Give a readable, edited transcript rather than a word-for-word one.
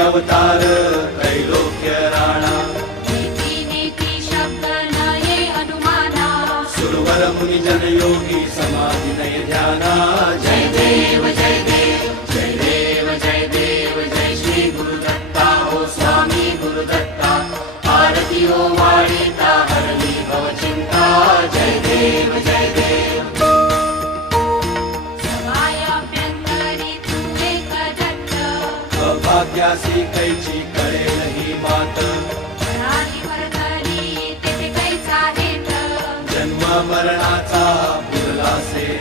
अवतार त्रैलोक्य राणा नीती नीती शब्द नये अनुमाना सुरवर मुनि जन योगी समाधि नय ध्याना जय देव जय देव जय देव जय देव जय श्री गुरुदत्ता हो स्वामी गुरुदत्ता आरती हो वाळीता हरली भव चिंता जय देव जय देव सवायाभ्यंतरी तू एक दत्त अभाग्यासी कैची कळेल ही मात प्राणी वर्तनी तेथे कैचा हेत जन्म मरणाचा पुरला से